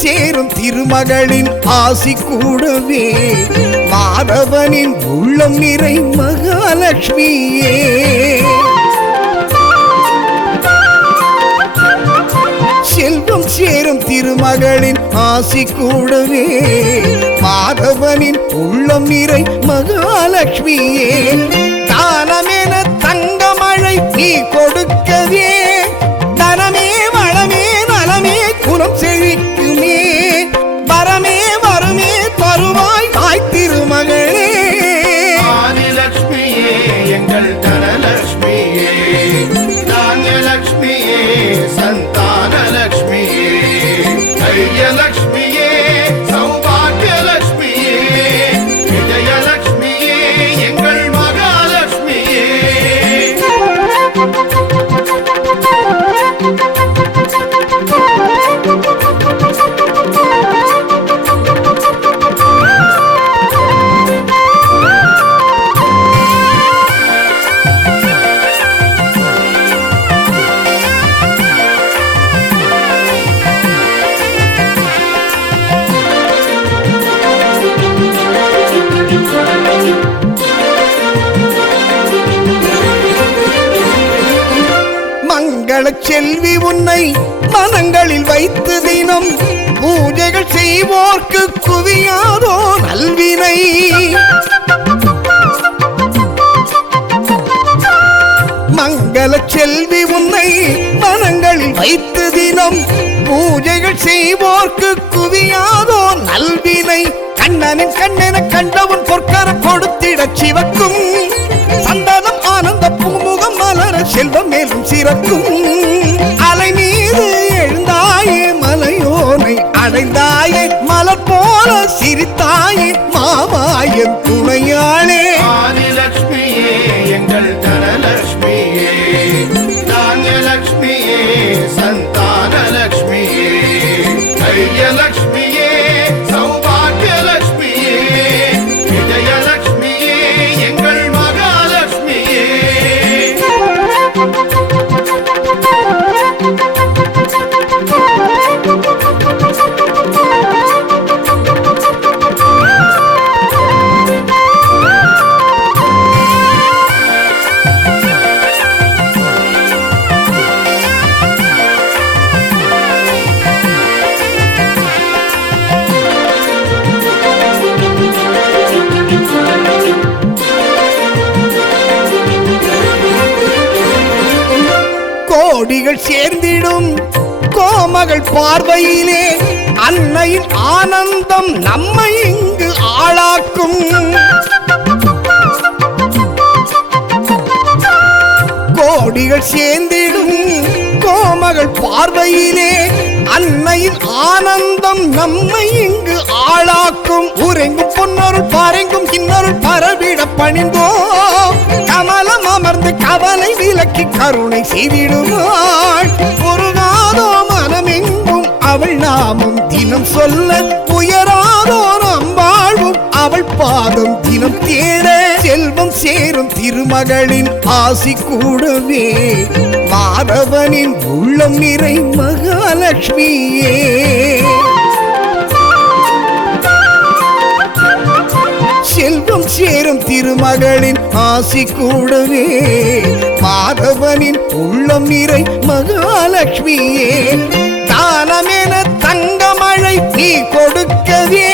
சேரும் திருமகளின் ஆசி கூடவே மாதவனின் உள்ளம் நிறை மகாலட்சுமியே. செல்வம் சேரும் திருமகளின் ஆசி கூடவே மாதவனின் உள்ளம் நிறை மகாலட்சுமியே. தானமென தங்கமழை நீ கொடுக்கவே தனமே வளமே நலமே குலம் செழிக்குமே. வரமே வருமே தருவாய் தாய் திருமகளே. ஆதிலட்சுமியே எங்கள் தனலட்சுமியே, தானியலட்சுமியே சந்தானலட்சுமியே, தைரியலட்சுமியே சௌபாகியலட்சுமியே, விஜயலட்சுமியே எங்கள் மகாலட்சுமியே. செல்வி உன்னை மனங்களில் வைத்து தினம் பூஜைகள் செய்வோர்க்கு குவியாதோ நல்வினை. மங்கள செல்வி உன்னை மனங்களில் வைத்து தினம் பூஜைகள் செய்வோர்க்கு குவியாதோ நல்வினை. கண்ணனின் கண்ணென கண்டவன் பொற்கரம் கொடுத்திட சிவக்கும் சந்ததம் ஆனந்த பூமுகம் மலர செல்வம் மேலும் சிறக்கும். அலை மீது எழுந்தாயே மலையோனை அடைந்தாயே மலர் போல சிரித்தாயே மாமாயன் துணையாளே. ஆதிலட்சுமியே எங்கள் தனலட்சுமியே, தானியலட்சுமியே சந்தானலட்சுமியே, தைரியலட்சுமியே சௌபாகியலட்சுமியே, விஜயலட்சுமியே எங்கள் மகாலட்சுமியே. கோடிகள் சேர்ந்திடும் கோமகள் பார்வையிலே அன்னையின் ஆனந்தம் நம்மை இங்கு ஆளாக்கும். கோடிகள் சேர்ந்திடும் கோமகள் பார்வையிலே அன்னையின் ஆனந்தம் நம்மை இங்கு ஆளாக்கும். உரெங்கும் பொன்னொருள் பாரெங்கும் இன்னொருள் பரவிட பணிந்தோ கமலம் அமர்ந்து கவலை விலக்கி கருணை செய்திடுவாள். பொருளாதோ மனமெங்கும் அவள் நாமம் தினம் சொல்ல உயராதோ நம் வாழ்வும் அவள் பாதம் தினம் தேட. செல்வம் சேரும் திருமகளின் ஆசி கூடவே மாதவனின் உள்ளம் நிறை மகாலட்சுமியே. செல்வம் சேரும் திருமகளின் ஆசி கூடவே மாதவனின் உள்ளம் நிறை மகாலட்சுமியே. தானமென தங்கமழை நீ கொடுக்கவே